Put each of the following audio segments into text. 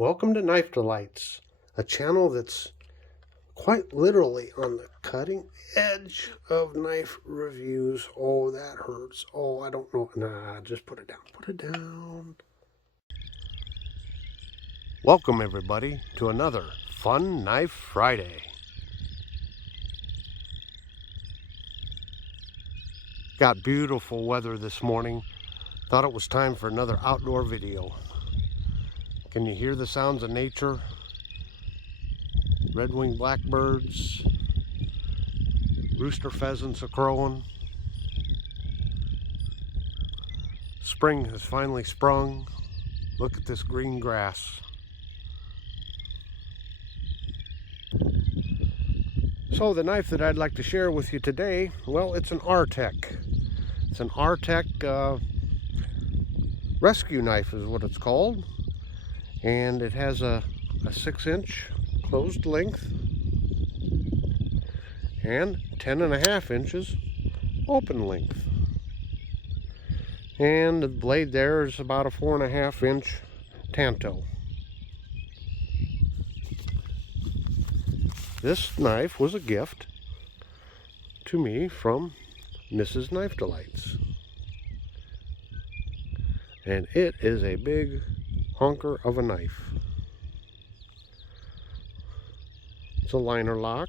Welcome to Knife Delights, a channel that's quite literally on the cutting edge of knife reviews. Oh, that hurts. Oh, I don't know. Nah, just put it down. Put it down. Welcome, everybody, to another Fun Knife Friday. Got beautiful weather this morning. Thought it was time for another outdoor video. Can you hear the sounds of nature? Red-winged blackbirds, rooster pheasants are crowing. Spring has finally sprung. Look at this green grass. So the knife that I'd like to share with you today, well, it's an RTek. It's an RTek rescue knife is what it's called. And it has a 6-inch closed length and 10.5 inches open length. And the blade there is about a 4.5-inch tanto. This knife was a gift to me from Mrs. Knife Delights. And it is a big honker of a knife. It's a liner lock.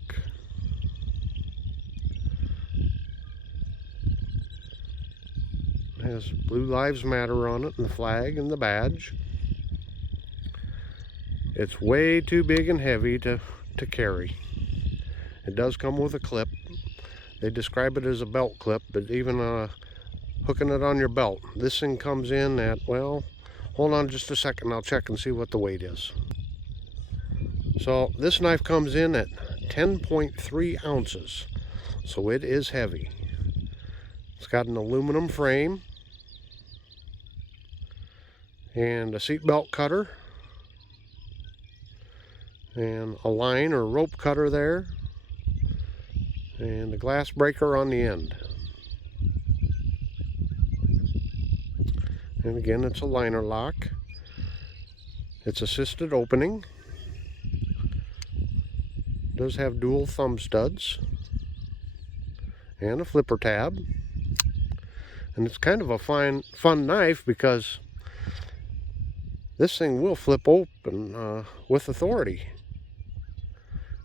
It has Blue Lives Matter on it and the flag and the badge. It's way too big and heavy to carry. It does come with a clip. They describe it as a belt clip, but even hooking it on your belt, this thing comes in at, well, hold on just a second, I'll check and see what the weight is. So this knife comes in at 10.3 ounces, so it is heavy. It's got an aluminum frame and a seat belt cutter and a line or rope cutter there and a glass breaker on the end. And again, it's a liner lock. It's assisted opening. It does have dual thumb studs and a flipper tab. And it's kind of a fun knife because this thing will flip open with authority.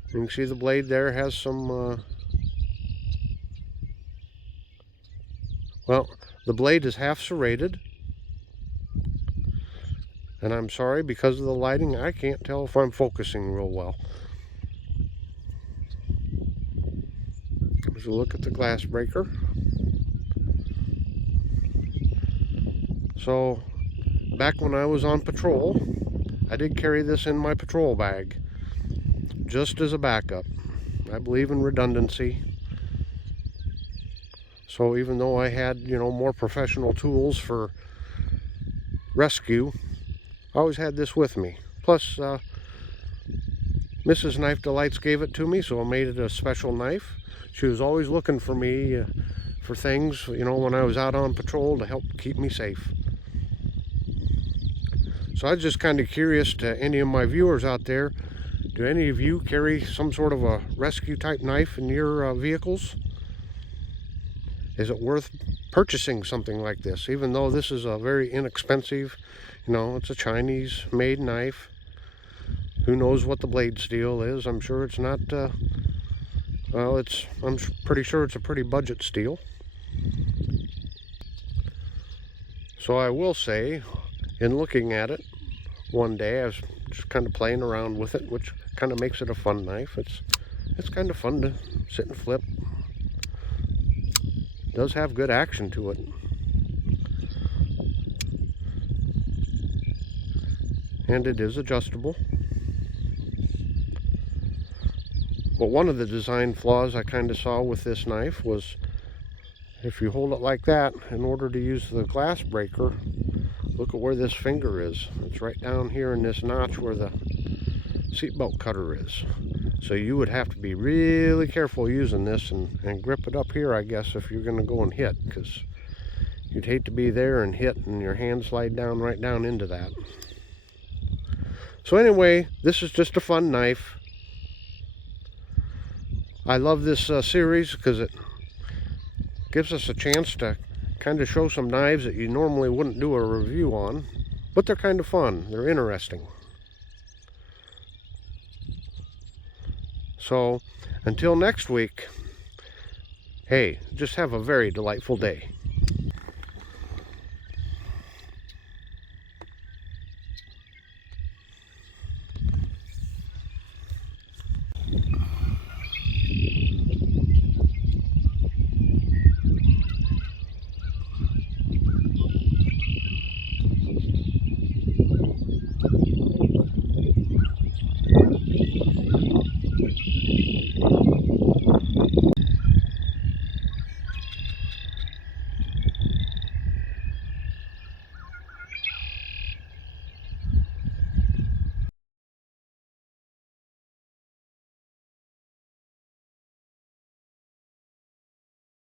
You can see the blade there has some, well, the blade is half serrated. And I'm sorry, because of the lighting, I can't tell if I'm focusing real well. There's a look at the glass breaker. So, back when I was on patrol, I did carry this in my patrol bag, just as a backup. I believe in redundancy. So even though I had, more professional tools for rescue, I always had this with me. Plus, Mrs. Knife Delights gave it to me, so I made it a special knife. She was always looking for me for things, when I was out on patrol to help keep me safe. So I was just kind of curious to any of my viewers out there, do any of you carry some sort of a rescue type knife in your vehicles? Is it worth purchasing something like this, even though this is a very inexpensive, it's a Chinese made knife. Who knows what the blade steel is? I'm sure it's not, I'm pretty sure it's a pretty budget steel. So I will say, in looking at it one day, I was just kind of playing around with it, which kind of makes it a fun knife. It's kind of fun to sit and flip. It does have good action to it. And it is adjustable. But one of the design flaws I kind of saw with this knife was if you hold it like that, in order to use the glass breaker, look at where this finger is. It's right down here in this notch where the seatbelt cutter is. So you would have to be really careful using this and grip it up here, I guess, if you're going to go and hit, because you'd hate to be there and hit and your hand slide down right down into that. So anyway, this is just a fun knife. I love this series because it gives us a chance to kind of show some knives that you normally wouldn't do a review on, but they're kind of fun. They're interesting. So until next week, hey, just have a very delightful day.